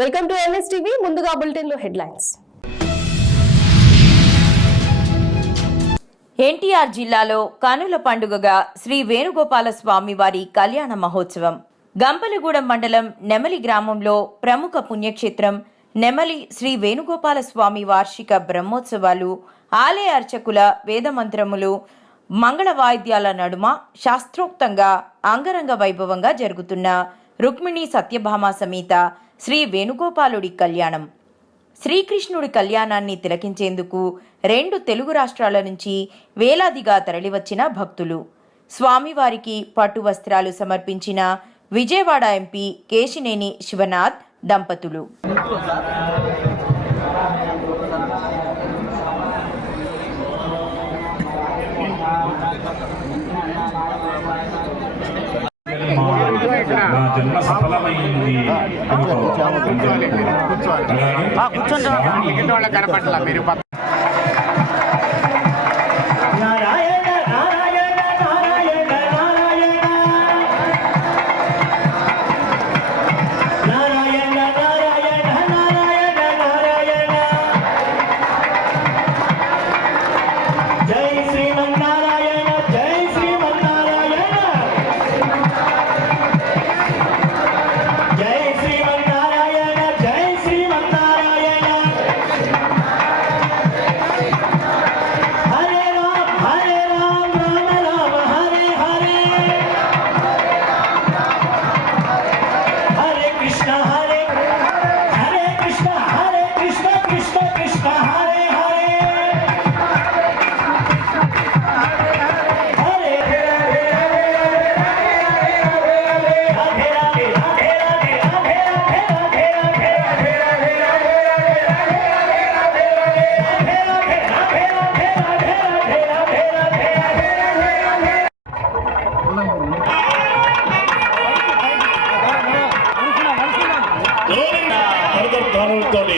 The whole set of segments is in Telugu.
Welcome to MS TV. ముందుగా బులెటిన్ లో హెడ్లైన్స్. ఎన్టీఆర్ జిల్లాలో కనుల పండుగగా శ్రీ వేణుగోపాల స్వామి వారి కళ్యాణ మహోత్సవం. గంపలగూడెం మండలం నెమలి గ్రామంలో ప్రముఖ పుణ్యక్షేత్రం నెమలి శ్రీ వేణుగోపాల స్వామి వార్షిక బ్రహ్మోత్సవాలు ఆలయ అర్చకుల వేదమంత్రములు మంగళ వాయిద్యాల నడుమ శాస్త్రోక్తంగా అంగరంగ వైభవంగా జరుగుతున్న రుక్మిణి సత్యభామ సమేత శ్రీ వేణుగోపాలుడి కళ్యాణం. శ్రీకృష్ణుడి కళ్యాణాన్ని తిలకించేందుకు 2 తెలుగు రాష్ట్రాల నుంచి వేలాదిగా తరలివచ్చిన భక్తులు. స్వామివారికి పట్టు వస్త్రాలు సమర్పించిన విజయవాడ ఎంపీ కేశినేని శివనాథ్ దంపతులు. జన్మ సఫలమైంది. కూర్చోండి కనపట్ల మీరు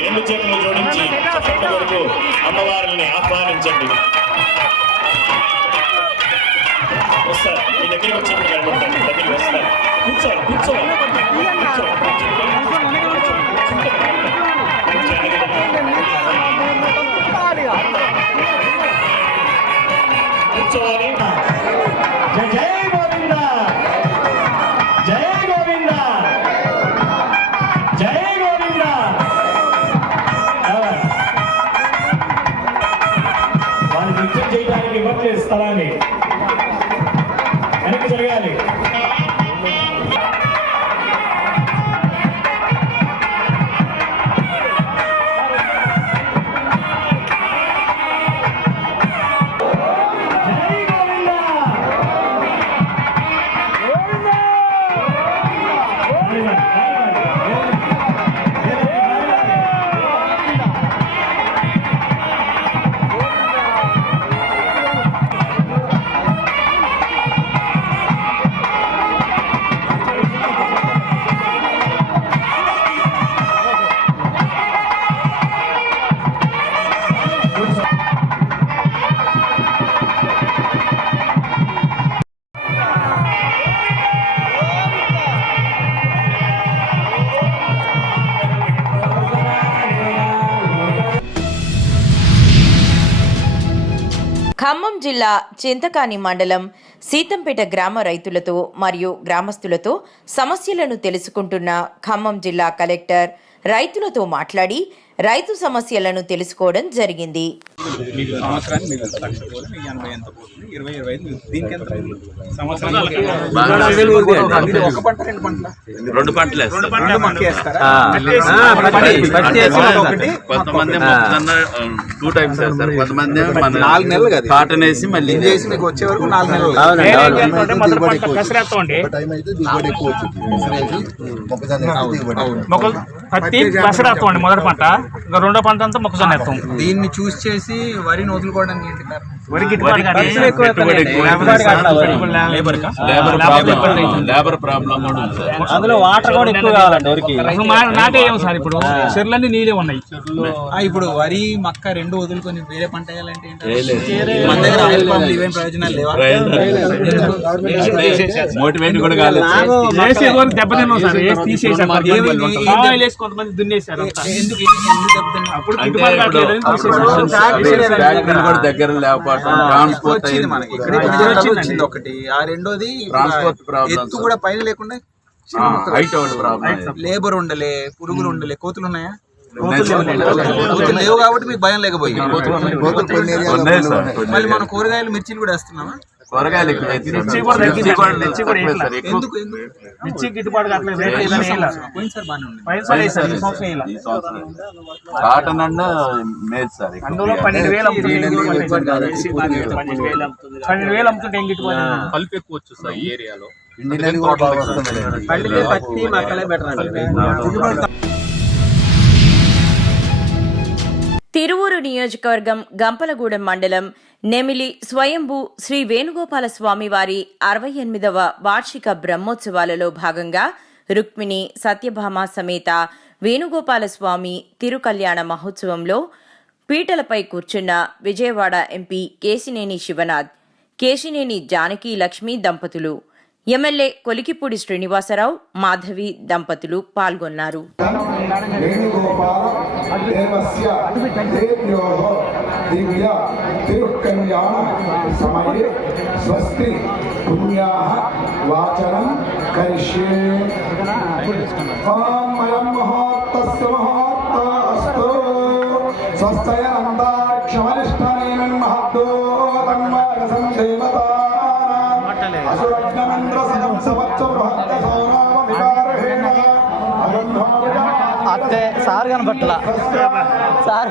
రెండు చేతులు జోడించి వరకు అమ్మవారిని ఆహ్వానించండి. వస్తారు మీ దగ్గరికి వచ్చినప్పుడు కనబడతాను. దగ్గరికి వస్తారు. కూర్చోవాలి కూర్చోవాలి కూర్చోవాలి. జై గోవింద జై గోవింద జై గోవింద. వాళ్ళు నృత్యం చేయడానికి ఇవ్వట్లేదు స్థలాన్ని, వెనక్కి జరగాలి. ఖమ్మం జిల్లా చింతకాని మండలం సీతంపేట గ్రామ రైతులతో మరియు గ్రామస్తులతో సమస్యలను తెలుసుకుంటున్న ఖమ్మం జిల్లా కలెక్టర్ రైతులతో మాట్లాడి రైతు సమస్యలను తెలుసుకోవడం జరిగింది. కొంతమంది 2 టైమ్స్ వేస్తారు, కొంతమంది 4 నెలలు కాటన్ వేసి మళ్ళీ వచ్చే వరకు 4 నెలలు. పత్తి దసరాత్వం అండి మొదటి పంట, ఇంకా రెండో పంట అంతా మొక్కజొన్న వేస్తాం. దీన్ని చూస్ చేసి వరిని వదులుకోవడానికి ఏంటి కారణం? వరి గిట్టుబాటు కాదు. పెట్టుబడి ఎక్కువ లేబర్ ప్రాబ్లం కూడా ఉంది సార్. అందులో వాటర్ కూడా ఎక్కువ కావాలండి వరికి. అసలు నాటేయం సార్, ఇప్పుడు చెర్లన్నీ నీళ్ళే ఉన్నాయి. ఇప్పుడు వరి మక్క రెండు వదులుకొని వేరే పంట వేయాలంటే ఏంటి? చేయలేదు. మన దగ్గర ఆయిల్ పంపులు ఇవేం ప్రయోజనాలు లేవా? మోటివేట్ కూడా కాలేదు. వేసే వరకు దెబ్బతిన్నాం సార్, వేసి తీసేసారు. ఆయిల్ వేసి కొంతమంది దున్నేశారు అంతా. ఎందుకు దెబ్బతిన్నాం? అప్పుడు గిట్టుబాటు కావట్లేదని తీసేసారు. ఫ్యాక్టరీలు కూడా దగ్గర లేకపోవడం, ట్రాన్స్పోర్ట్ వచ్చింది మనకి ఇక్కడ వచ్చింది ఒకటి. ఆ రెండోది ట్రాన్స్పోర్ట్ ప్రాబ్లం, ఎత్తు కూడా పైన లేకుండా హైట్ ఒకటి ప్రాబ్లం. లేబర్ ఉండలే, పురుగులు ఉండలే, కోతులు ఉన్నాయా? కోతులు లేవు కాబట్టి మీకు భయం లేకపోయింది. ఉన్నాయి సార్. మళ్ళీ మనం కూరగాయలు మిర్చిలు కూడా వేస్తున్నామా? కూరగాయలు ఎక్కువ ఎందుకు మిర్చి గిట్టుబాటు కావట్లేదు. రేట్లు ఇలా వేయాలి. పోయినసారి బాగానే ఉంది. పైసలు వేసారు, ఈ సంవత్సరం ఇలా. ఈ సంవత్సరం కాటన్ అన్న మేజ్ సార్. అందులో 12,000 అమ్ముతుంటే 12,000 అమ్ముతుంటే ఏం గిట్టుబాటు? కలుపు ఎక్కువ వచ్చు సార్ ఈ ఏరియాలో. పత్తి మక్కలే బెటర్. తిరువూరు నియోజకవర్గం గంపలగూడెం మండలం నెమిలి స్వయంభూ శ్రీ వేణుగోపాల స్వామివారి 68వ వార్షిక బ్రహ్మోత్సవాలలో భాగంగా రుక్మిణి సత్యభామ సమేత వేణుగోపాల స్వామి తిరుకల్యాణ మహోత్సవంలో పీటలపై కూర్చున్న విజయవాడ ఎంపీ కేశినేని శివనాథ్, కేశినేని జానకి లక్ష్మి దంపతులు, ఎమ్మెల్యే కొలికిపూడి శ్రీనివాసరావు, మాధవి దంపతులు పాల్గొన్నారు. స్వస్తి పుణ్యా వాచనం కరిష్యే. అయం మహోత్తస్య మహోత్తస్తు స్వస్తయనందాక్షమనిష్టనేన మహద్దో తన్మాగసం దేవతానాం అసురజ్ఞమేంద్ర సగం సవత్స బృహత్త సౌరామ వికారేణ అత్తే సార్ కనపట్ల సార్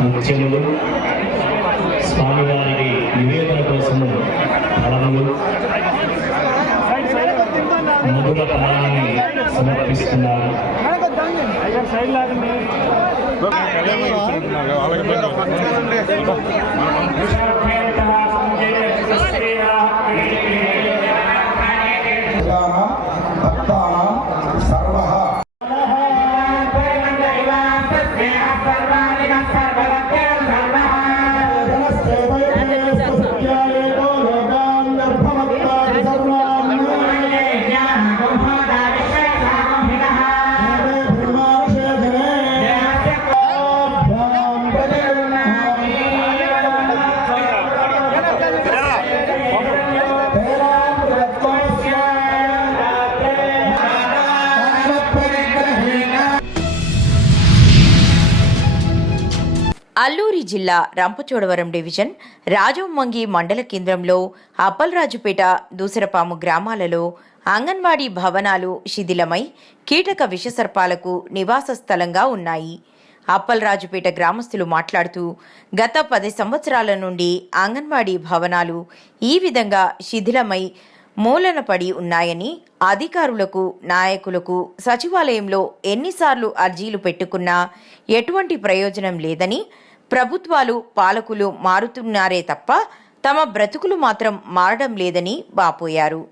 ముత్యములు స్వామివారి నివేదన కోసము ఫలములు మధుర ఫలాన్ని సమర్పిస్తున్నారు. భక్తానాం సర్వః అల్లూరి జిల్లా రంపచోడవరం డివిజన్ రాజమంగి మండల కేంద్రంలో అప్పల్రాజుపేట, దూసరపాము గ్రామాలలో అంగన్వాడీ భవనాలు శిథిలమై కీటక విషసర్పాలకు నివాస స్థలంగా ఉన్నాయి. అప్పల్రాజుపేట గ్రామస్తులు మాట్లాడుతూ గత 10 సంవత్సరాల నుండి అంగన్వాడీ భవనాలు ఈ విధంగా శిథిలమై మూలన పడి ఉన్నాయని, అధికారులకు, నాయకులకు సచివాలయంలో ఎన్నిసార్లు అర్జీలు పెట్టుకున్నా ఎటువంటి ప్రయోజనం లేదని, ప్రభుత్వాలు, పాలకులు మారుతున్నారే తప్ప తమ బ్రతుకులు మాత్రం మారడం లేదని వాపోయారు.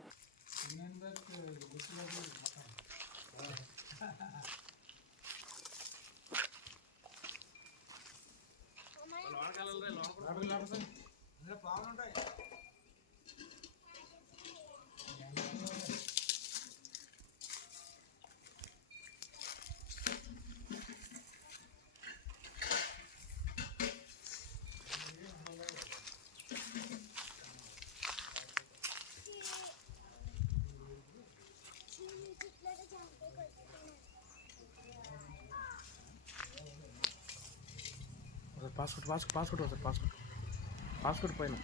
పాస్పోర్ట్ పైన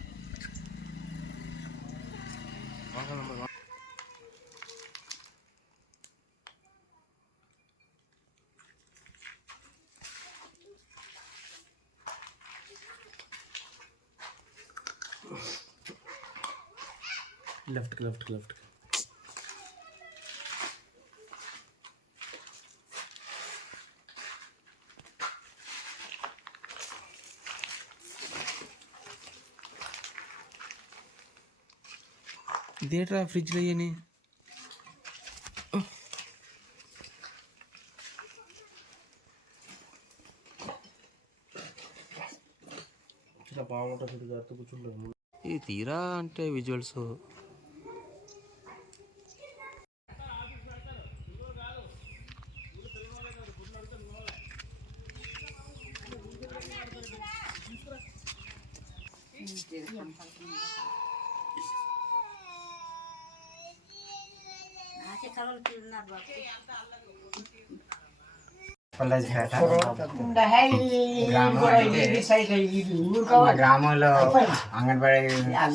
లెఫ్ట్ ఇదేట్రా ఫ్రిడ్జ్లో అయ్యని ఇది తీరా అంటే విజువల్స్ మా గ్రామంలో అంగన్వాడీ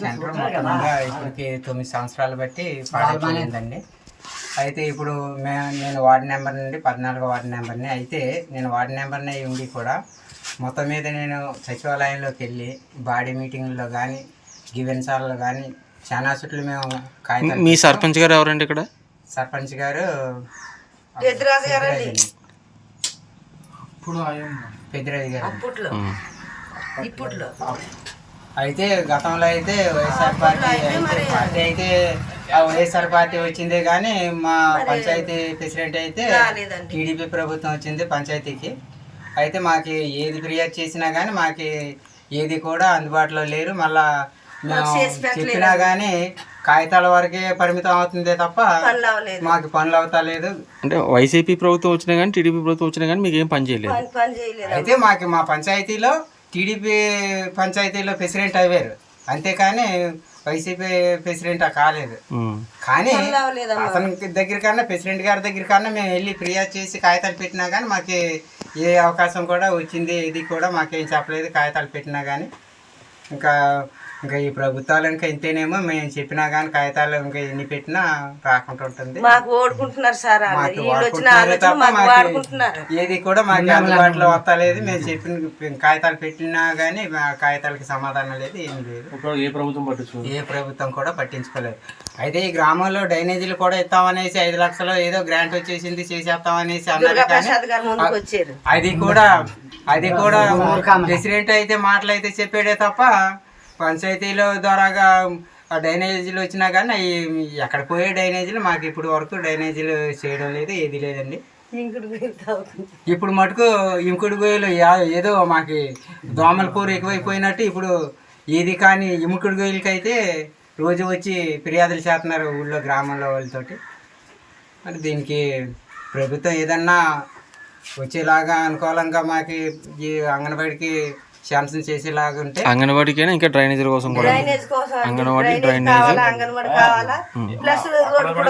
సెంటర్ మొత్తంగా ఇప్పటికి 9 సంవత్సరాలు బట్టి పాడైపోయిందండి. అయితే ఇప్పుడు నేను వార్డు నెంబర్ నుండి 14వ వార్డు నెంబర్ని. అయితే నేను వార్డు నెంబర్ని ఉండి కూడా మొత్తం మీద నేను సచివాలయంలోకి వెళ్ళి బాడీ మీటింగ్లో కానీ గివెన్సార్లో కానీ చాలా చుట్లు మేము కాగితాలు. మీ సర్పంచ్ గారు ఎవరండి ఇక్కడ? సర్పంచ్ గారు పెద్దిరాజు గారు. అయితే గతంలో అయితే వైఎస్ఆర్ పార్టీ అయితే వైఎస్ఆర్ పార్టీ వచ్చిందే కానీ మా పంచాయతీ ప్రెసిడెంట్ అయితే టీడీపీ ప్రభుత్వం వచ్చింది పంచాయతీకి. అయితే మాకు ఏది ఫిర్యాదు చేసినా కానీ మాకు ఏది కూడా అందుబాటులో లేరు. మళ్ళా మేము చెప్పినా కానీ కాగితాల వరకే పరిమితం అవుతుందే తప్ప మాకు పనులు అవుతా లేదు. అంటే వైసీపీ ప్రభుత్వం వచ్చినా కానీ టీడీపీ ప్రభుత్వం వచ్చినా కానీ మీకు ఏం పని చేయలేదు. అయితే మాకు మా పంచాయతీలో టీడీపీ పంచాయతీలో ప్రెసిడెంట్ అయ్యారు, అంతేకాని వైసీపీ ప్రెసిడెంట్ కాలేదు. కానీ అతని దగ్గర కన్నా ప్రెసిడెంట్ గారి దగ్గర కన్నా మేము వెళ్ళి ఫిర్యాదు చేసి కాగితాలు పెట్టినా కానీ మాకు ఏ అవకాశం కూడా వచ్చింది ఇది కూడా మాకేం చెప్పలేదు. కాగితాలు పెట్టినా కానీ ఇంకా ఈ ప్రభుత్వాలు ఇంకా ఇంతేనేమో మేము చెప్పినా కానీ కాగితాలు ఇంకా ఎన్ని పెట్టినా రాకుండా ఉంటుంది. మాకు ఓడుకుంటున్నారు సార్, ఏది కూడా మాకు అందుబాటులో వస్తలేదు. మేము చెప్పిన కాగితాలు పెట్టినా కానీ కాగితాలకి సమాధానం లేదు, ఏం లేదు. ఏ ప్రభుత్వం కూడా పట్టించుకోలేదు. అయితే ఈ గ్రామంలో డ్రైనేజీలు కూడా ఇస్తామనేసి 5 లక్షలు ఏదో గ్రాంట్ వచ్చేసింది చేసేస్తామనేసి అన్నారు. అది కూడా ప్రెసిడెంట్ అయితే మాటలు అయితే చెప్పాడే తప్ప పంచాయతీల ద్వారాగా డ్రైనేజీలు వచ్చినా కానీ అవి ఎక్కడ పోయే డ్రైనేజీలు మాకు ఇప్పుడు వరకు డ్రైనేజీలు చేయడం లేదు, ఏది లేదండి. ఇప్పుడు మటుకు ఇంకుడు గొయ్యలు ఏదో మాకు దోమల కూర ఎక్కువైపోయినట్టు ఇప్పుడు ఏది కానీ ఇంకుడు గొయ్యలకి అయితే రోజు వచ్చి ఫిర్యాదులు చేస్తున్నారు ఊళ్ళో గ్రామంలో వాళ్ళతోటి. మరి దీనికి ప్రభుత్వం ఏదన్నా వచ్చేలాగా అనుకూలంగా మాకు ఈ అంగన్వాడికి శాంక్షన్ చేసేలాగా ఉంటే అంగన్వాడికైనా ఇంకా డ్రైనేజీల కోసం కూడా అంగన్వాడి డ్రైనేజ్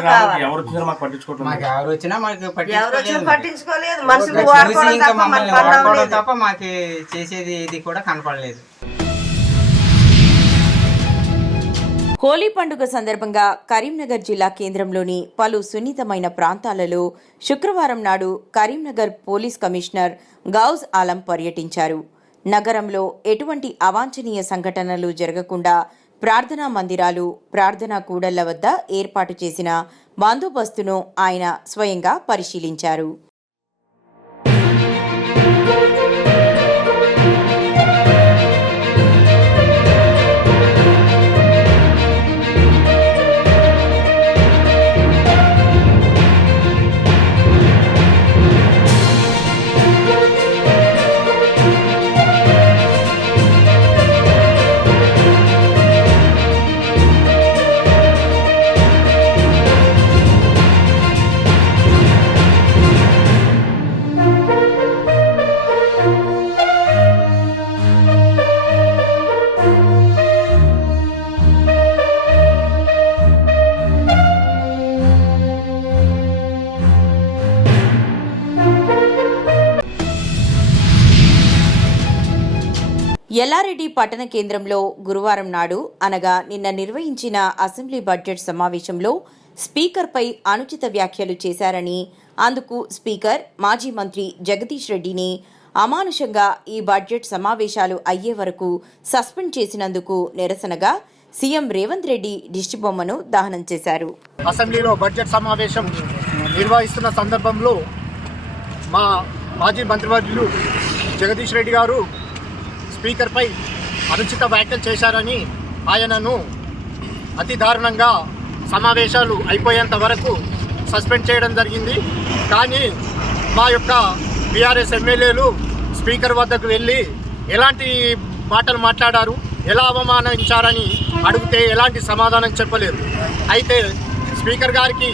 మాకు ఎవరు వచ్చినా మాకు పట్టించుకోలేదు, ఇంకా మమ్మల్ని వాడుకోవడం తప్ప మాకు చేసేది ఏది కూడా కనపడలేదు. హోలీ పండుగ సందర్భంగా కరీంనగర్ జిల్లా కేంద్రంలోని పలు సున్నితమైన ప్రాంతాలలో శుక్రవారం నాడు కరీంనగర్ పోలీస్ కమిషనర్ గౌజ్ ఆలం పర్యటించారు. నగరంలో ఎటువంటి అవాంఛనీయ సంఘటనలు జరగకుండా ప్రార్థనా మందిరాలు, ప్రార్థనా కూడళ్ల వద్ద ఏర్పాటు చేసిన బందోబస్తును ఆయన స్వయంగా పరిశీలించారు. ఎల్లారెడ్డి పట్టణ కేంద్రంలో గురువారం నాడు అనగా నిన్న నిర్వహించిన అసెంబ్లీ బడ్జెట్ సమావేశంలో స్పీకర్పై అనుచిత వ్యాఖ్యలు చేశారని, అందుకు స్పీకర్ మాజీ మంత్రి జగదీష్ రెడ్డిని అమానుషంగా ఈ బడ్జెట్ సమావేశాలు అయ్యే వరకు సస్పెండ్ చేసినందుకు నిరసనగా సీఎం రేవంత్ రెడ్డి దిష్టిబొమ్మను దహనం చేశారు. అసెంబ్లీలో బడ్జెట్ సమావేశం నిర్వహిస్తున్న సందర్భంలో మా మాజీ మంత్రివర్యులు జగదీష్ రెడ్డి గారు స్పీకర్పై అనుచిత వ్యాఖ్యలు చేశారని ఆయనను అతి దారుణంగా సమావేశాలు అయిపోయేంత వరకు సస్పెండ్ చేయడం జరిగింది. కానీ మా యొక్క బీఆర్ఎస్ ఎమ్మెల్యేలు స్పీకర్ వద్దకు వెళ్ళి ఎలాంటి మాటలు మాట్లాడారు, ఎలా అవమానించారని అడిగితే ఎలాంటి సమాధానం చెప్పలేరు. అయితే స్పీకర్ గారికి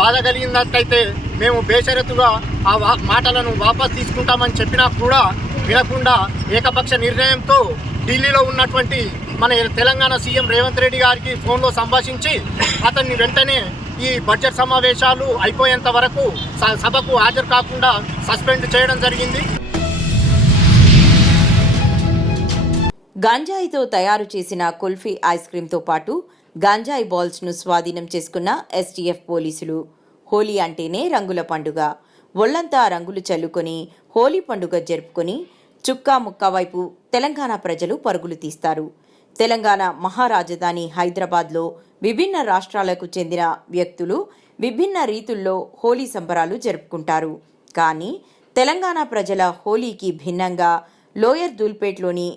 బాధ కలిగినట్లయితే మేము బేషరతుగా ఆ మాటలను వాపస్ తీసుకుంటామని చెప్పినా కూడా వినకుండా ఏకపక్ష నిర్ణయంతో ఢిల్లీలో ఉన్నటువంటి మన తెలంగాణ సీఎం రేవంత్ రెడ్డి గారికి ఫోన్లో సంభాషించి అతన్ని వెంటనే ఈ బడ్జెట్ సమావేశాలు అయిపోయేంత వరకు సభకు హాజరు కాకుండా సస్పెండ్ చేయడం జరిగింది. గంజాయితో తయారు చేసిన కుల్ఫీ ఐస్ క్రీంతో పాటు గంజాయి బాల్స్ను స్వాధీనం చేసుకున్న ఎస్టీఎఫ్ పోలీసులు. హోలీ అంటేనే రంగుల పండుగ. ఒళ్లంతా రంగులు చల్లుకొని హోలీ పండుగ జరుపుకొని చుక్కా ముక్క వైపు తెలంగాణ ప్రజలు పరుగులు తీస్తారు. తెలంగాణ మహారాజధాని హైదరాబాద్లో విభిన్న రాష్ట్రాలకు చెందిన వ్యక్తులు విభిన్న రీతుల్లో హోలీ సంబరాలు జరుపుకుంటారు. కానీ తెలంగాణ ప్రజల హోలీకి భిన్నంగా లోయర్ దూల్పేట్లోని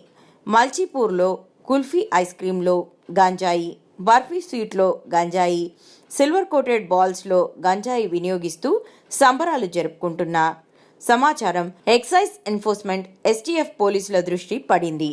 మల్చీపూర్లో కుల్ఫీ ఐస్ క్రీంలో గంజాయి, బర్ఫీ స్వీట్లో గంజాయి, సిల్వర్ కోటెడ్ బాల్స్లో గంజాయి వినియోగిస్తూ సంబరాలు జరుపుకుంటున్న సమాచారం ఎక్సైజ్ ఎన్ఫోర్స్మెంట్ ఎస్టీఎఫ్ పోలీసుల దృష్టి పడింది.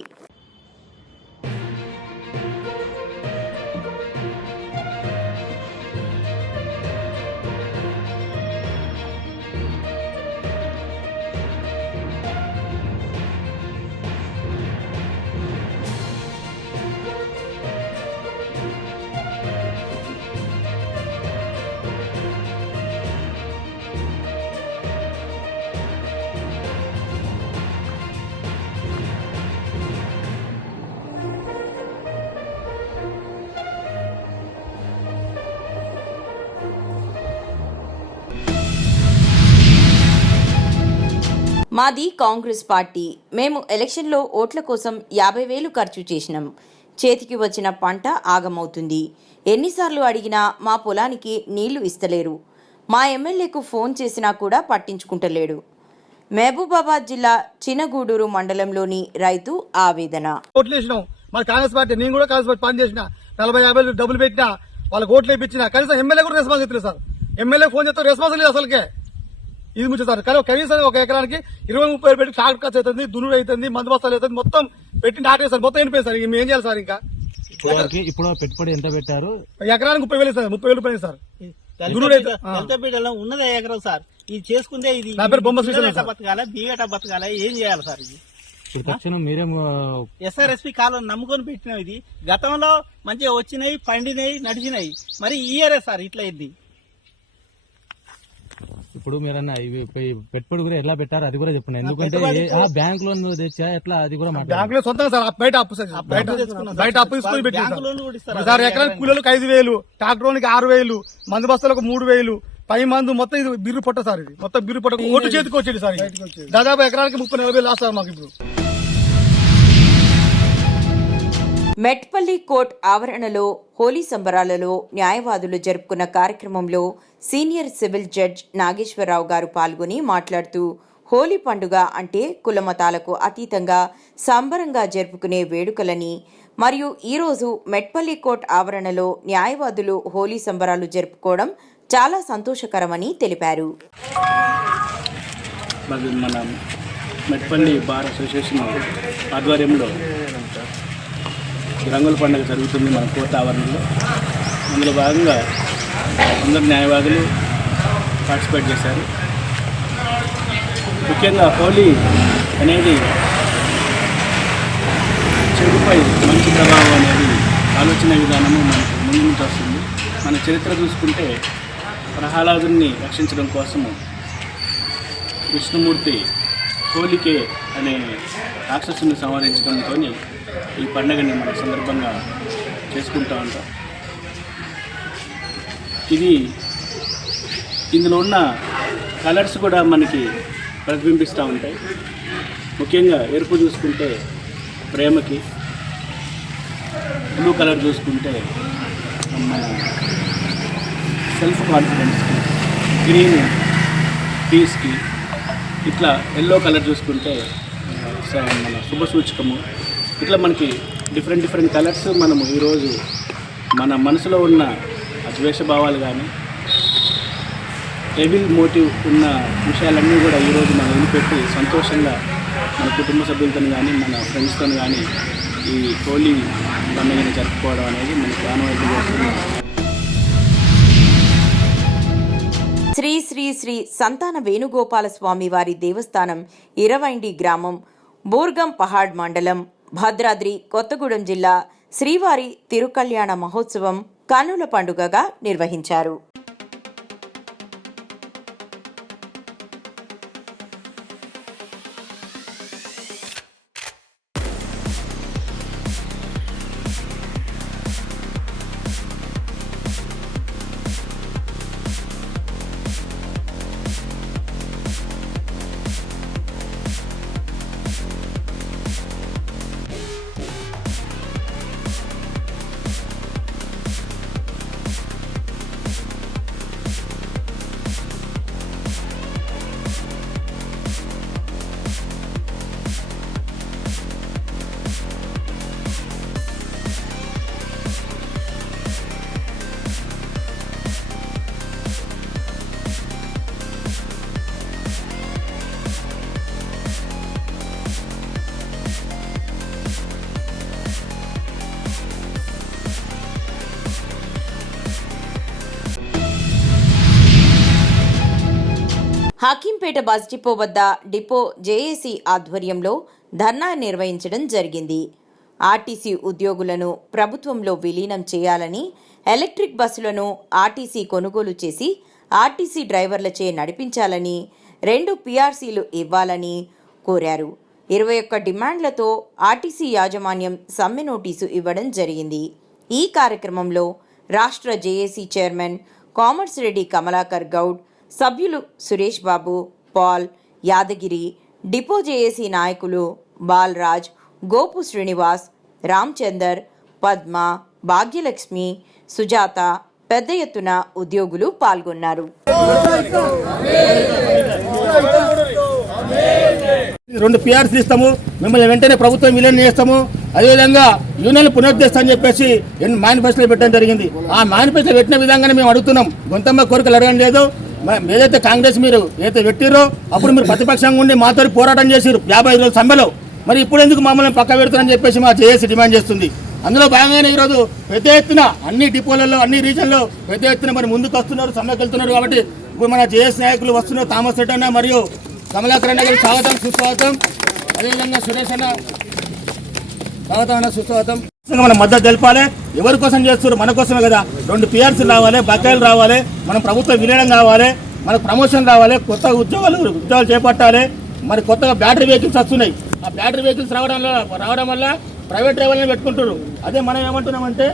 మాది కాంగ్రెస్ పార్టీ. మేము ఎలక్షన్లో ఓట్ల కోసం 50,000 ఖర్చు చేసినాం. చేతికి వచ్చిన పంట ఆగమవుతుంది. ఎన్నిసార్లు అడిగినా మా పొలానికి నీళ్లు ఇస్తలేరు. మా ఎమ్మెల్యేకు ఫోన్ చేసినా కూడా పట్టించుకుంటలేడు. మహబూబాబాద్ జిల్లా చినగూడూరు మండలంలోని రైతు ఆవేదన. ఓట్లు వేసినాం మన కాంగ్రెస్ పార్టీ, నేను కూడా కాంగ్రెస్ పార్టీ పని చేసిన 40-50 డబ్బులు పెట్టినా వాళ్ళకి ఓట్లు వేయించిన కనీసం ఎమ్మెల్యే కూడా రెస్పాన్స్ అవుతుంది సార్. ఎమ్మెల్యే ఫోన్ చేస్తే రెస్పాన్స్ లేదు అసలుకే. ఇది ముచ్చట సార్. కానీ కనీసం ఒక ఎకరానికి 20-30 పెట్టి ట్రాక్టర్ ఖర్చు అవుతుంది, దున్నుడు అవుతుంది, మందు బస్తాలు అవుతుంది, మొత్తం పెట్టి నాటే సార్. మొత్తం ఎండిపోయింది సార్. మేము ఏం చేయాలి సార్? ఇంకా ఇప్పుడు పెట్టుబడి ఎంత పెట్టారు? ఎకరానికి 30,000 సార్. 30,000 రూపాయలు సార్. ఉన్నదే ఎకరం సార్. ఇది చేసుకుంటే ఇది నా పేరు బొమ్మ శ్రీశైలం సార్. బతకాల బీవేట బతకాల ఏం చేయాలి సార్? ఇది తక్షణం మీరే ఎస్ఆర్ఎస్పీ కాలం నమ్ముకొని పెట్టినాం. ఇది గతంలో మంచిగా వచ్చినాయి, పండినాయి, నడిచినాయి. మరి ఈ ఇయరే సార్ ఇట్లా అయింది. ఇప్పుడు మీరన్నా పెట్టుబడి కూడా ఎలా పెట్టారు అది కూడా చెప్పండి. ఎందుకంటే బ్యాంక్ లోన్ తెచ్చా ఎట్లా అది కూడా బ్యాంక్ లో సొంతంగా సార్. బయట అప్పు సార్. బయట అప్పు తీసుకుని పెట్టారు సార్. ఎకరానికి కూలీలకు 5,000, ట్రాక్టర్కి 6,000, మందు బస్తాలకు 3,000, పై మందు మొత్తం ఇది బిర్రు పొట్ట సార్. ఇది మొత్తం బిర్రు పొట్ట ఓటు చేతికి వచ్చేది సార్. దాదాపు ఎకరానికి 30-40,000 లాస్ సార్ మాకు ఇప్పుడు. మెట్పల్లి కోర్ట్ ఆవరణలో హోలీ సంబరాలలో న్యాయవాదులు జరుపుకున్న కార్యక్రమంలో సీనియర్ సివిల్ జడ్జ్ నాగేశ్వరరావు గారు పాల్గొని మాట్లాడుతూ, హోలీ పండుగ అంటే కులమతాలకు అతీతంగా సంబరంగా జరుపుకునే వేడుకలని మరియు ఈరోజు మెట్పల్లి కోర్ట్ ఆవరణలో న్యాయవాదులు హోలీ సంబరాలు జరుపుకోవడం చాలా సంతోషకరమని తెలిపారు. మన మెట్పల్లి బార్ అసోసియేషన్ ఆధ్వర్యంలో రంగుల పండుగ జరుగుతుంది మన కోర్టు ఆవరణలో. అందులో భాగంగా అందరు న్యాయవాదులు పార్టిసిపేట్ చేశారు. ముఖ్యంగా హోలీ అనేది చెడుపై మంచి ప్రభావం అనేది ఆలోచన విధానము మనకు ముందు నుంచి వస్తుంది. మన చరిత్ర చూసుకుంటే ప్రహ్లాదుని రక్షించడం కోసము విష్ణుమూర్తి హోలికే అనే రాక్షసుని సంహరించడంతో ఈ పండుగని మన సందర్భంగా చేసుకుంటూ ఉంటాం. ఇందులో ఉన్న కలర్స్ కూడా మనకి ప్రతిబింబిస్తూ ఉంటాయి. ముఖ్యంగా ఎరుపు చూసుకుంటే ప్రేమకి, బ్లూ కలర్ చూసుకుంటే మన సెల్ఫ్ కాన్ఫిడెన్స్కి, గ్రీన్ పీస్కి, ఇట్లా ఎల్లో కలర్ చూసుకుంటే మన శుభ సూచకము. ఇట్లా మనకి డిఫరెంట్ కలర్స్ మనము ఈరోజు మన మనసులో ఉన్న ద్వేషభావాలు కానీ ఎవిల్ మోటివ్ ఉన్న విషయాలన్నీ కూడా ఈరోజు మనం వదిలిపెట్టి సంతోషంగా మన కుటుంబ సభ్యులతో కానీ మన ఫ్రెండ్స్తో కానీ ఈ హోలీ పండుగని జరుపుకోవడం అనేది మనకి ఆనవాయితీ చేస్తున్నాం. శ్రీ శ్రీ శ్రీ సంతాన వేణుగోపాల స్వామి వారి దేవస్థానం ఇరవైండి గ్రామం, బూర్గం పహాడ్ మండలం, భద్రాద్రి కొత్తగూడెం జిల్లా శ్రీవారి తిరుకల్యాణ మహోత్సవం కన్నుల పండుగగా నిర్వహించారు. హకీంపేట బస్ డిపో వద్ద డిపో జేఏసీ ఆధ్వర్యంలో ధర్నా నిర్వహించడం జరిగింది. ఆర్టీసీ ఉద్యోగులను ప్రభుత్వంలో విలీనం చేయాలని, ఎలక్ట్రిక్ బస్సులను ఆర్టీసీ కొనుగోలు చేసి ఆర్టీసీ డ్రైవర్లచే నడిపించాలని, 2 PRCలు ఇవ్వాలని కోరారు. 21 డిమాండ్లతో ఆర్టీసీ యాజమాన్యం సమ్మె నోటీసు ఇవ్వడం జరిగింది. ఈ కార్యక్రమంలో రాష్ట్ర JAC chairman commerce Reddy Kamalakar Goud, సభ్యులు Suresh Babu, Paul, Yadagiri, depot JAC నాయకులు బాలరాజ్, గోపు శ్రీనివాస్, రామ్చందర్, పద్మ, భాగ్యలక్ష్మి, సుజాత పెద్ద ఎత్తున ఉద్యోగులు పాల్గొన్నారు. 2 PRCలు ఇస్తాము, మిమ్మల్ని వెంటనే ప్రభుత్వం విలీనం చేస్తాము, అదేవిధంగా యూనియన్ పునరుద్ధరిస్తామని చెప్పేసి మేనిఫెస్టోలో పెట్టడం జరిగింది. ఆ మేనిఫెస్టో పెట్టిన విధంగానే మేము అడుగుతున్నాం. గొంతమ్మ కోరికలు అడగడం లేదు. ఏదైతే కాంగ్రెస్ మీరు ఏదైతే పెట్టిరో అప్పుడు మీరు ప్రతిపక్షంగా ఉండి మాతో పోరాటం చేసిరు 55 రోజుల సమ్మెలో. మరి ఇప్పుడు ఎందుకు మమ్మల్ని పక్క పెడతారని చెప్పేసి మా జేఏసీ డిమాండ్ చేస్తుంది. అందులో భాగంగానే ఈరోజు పెద్ద ఎత్తున అన్ని డిపోలలో, అన్ని రీజన్లో పెద్ద ఎత్తున మరి ముందుకు వస్తున్నారు, సమ్మెకి వెళ్తున్నారు. కాబట్టి ఇప్పుడు మన జేఏసీ నాయకులు వస్తున్నారు. థామస్ రెడ్డి అన్న మరియు కమలాకర్ అన్న గారికి స్వాగతం, సుస్వాగతం. అదేవిధంగా సురేష్ అన్న స్వాగతం అన్న, సుస్వాగతం. మనం మద్దతు తెలపాలి. ఎవరి కోసం చేస్తారు? మన కోసమే కదా. 2 PRCలు రావాలి, బకాయిలు రావాలి, మనం ప్రభుత్వం విలీనం కావాలి, మనకు ప్రమోషన్ రావాలి, కొత్త ఉద్యోగాలు చేపట్టాలి. మరి కొత్తగా బ్యాటరీ వెహికల్స్ వస్తున్నాయి. ఆ బ్యాటరీ వెహికల్స్ రావడం వల్ల ప్రైవేట్ డ్రైవర్లను పెట్టుకుంటారు. అదే మనం ఏమంటున్నామంటే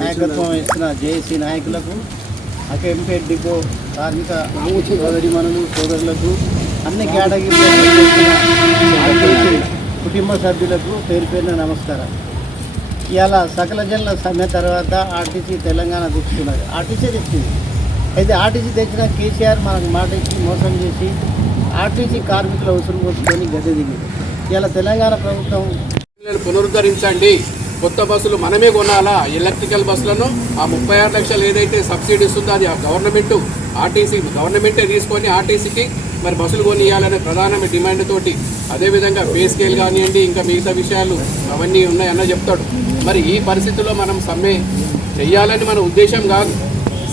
నాయకత్వం ఇస్తున్న జేఏసీ నాయకులకు, హకీంపేట డిపో కార్మిక సోదరిమణులు సోదరులకు, అన్ని కేటగిరీల కుటుంబ సభ్యులకు పేరు పేరున నమస్కారం. ఇవాళ సకల జనుల సమ్మె తర్వాత ఆర్టీసీ తెలంగాణ తెచ్చుకున్నది. ఆర్టీసీ తెచ్చింది. అయితే ఆర్టీసీ తెచ్చిన కేసీఆర్ మనకు మాట ఇచ్చి మోసం చేసి ఆర్టీసీ కార్మికుల ఉసురు పోసుకొని గద్దె దిగింది. ఇవాళ తెలంగాణ ప్రభుత్వం పునరుద్ధరించండి, కొత్త బస్సులు మనమే కొనాలా, ఎలక్ట్రికల్ బస్సులను ఆ 36 లక్షలు ఏదైతే సబ్సిడీ ఇస్తుందో అది గవర్నమెంటే తీసుకొని ఆర్టీసీకి మరి బస్సులు కొనియాలనే ప్రధానమైన డిమాండ్ తోటి, అదేవిధంగా పే స్కేల్ కానివ్వండి, ఇంకా మిగతా విషయాలు అవన్నీ ఉన్నాయన్న చెప్తాడు. మరి ఈ పరిస్థితుల్లో మనం సమ్మె చెయ్యాలని మన ఉద్దేశం కాదు.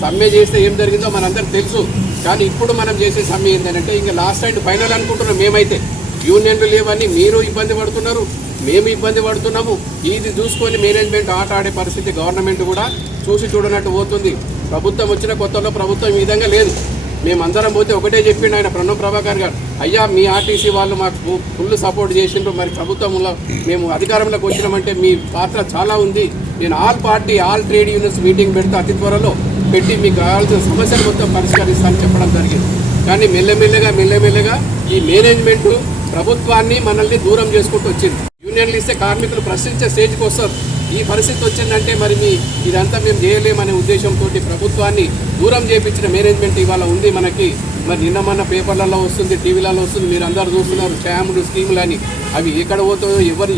సమ్మె చేస్తే ఏం జరిగిందో మనందరికి తెలుసు. కానీ ఇప్పుడు మనం చేసే సమ్మె ఏంటంటే ఇంకా లాస్ట్ అండ్ ఫైనల్ అనుకుంటున్నాం. మేమైతే యూనియన్లు లేవని మీరు ఇబ్బంది పడుతున్నారు, మేము ఇబ్బంది పడుతున్నాము. ఇది చూసుకొని మేనేజ్మెంట్ ఆట ఆడే పరిస్థితి గవర్నమెంట్ కూడా చూసి చూడనట్టు పోతుంది. ప్రభుత్వం వచ్చిన కొత్తలో ప్రభుత్వం ఈ విధంగా లేదు. మేమందరం పోతే ఒకటే చెప్పిండు ఆయన ప్రణవ్ ప్రభాకర్ గారు, అయ్యా మీ ఆర్టీసీ వాళ్ళు మాకు ఫుల్ సపోర్ట్ చేసిండ్రు, మరి ప్రభుత్వంలో మేము అధికారంలోకి వచ్చినామంటే మీ పాత్ర చాలా ఉంది, నేను ఆల్ ట్రేడ్ యూనియన్స్ మీటింగ్ పెడితే అతి త్వరలో పెట్టి మీకు కావాల్సిన సమస్యలు మొత్తం పరిష్కరిస్తానని చెప్పడం జరిగింది. కానీ మెల్లమెల్లగా ఈ మేనేజ్మెంట్ ప్రభుత్వాన్ని మనల్ని దూరం చేసుకుంటూ వచ్చింది. యూనియన్లు ఇస్తే కార్మికులు ప్రశ్నించే స్టేజ్కి వస్తారు. ఈ పరిస్థితి వచ్చిందంటే మరి ఇదంతా మేము చేయలేమనే ఉద్దేశంతో ప్రభుత్వాన్ని దూరం చేయించిన మేనేజ్మెంట్ ఇవాళ ఉంది మనకి. మరి నిన్న మొన్న పేపర్లలో వస్తుంది, టీవీలలో వస్తుంది, మీరు అందరూ చూస్తున్నారు స్కాములు స్కీములు అని. అవి ఎక్కడ పోతాయో ఎవరు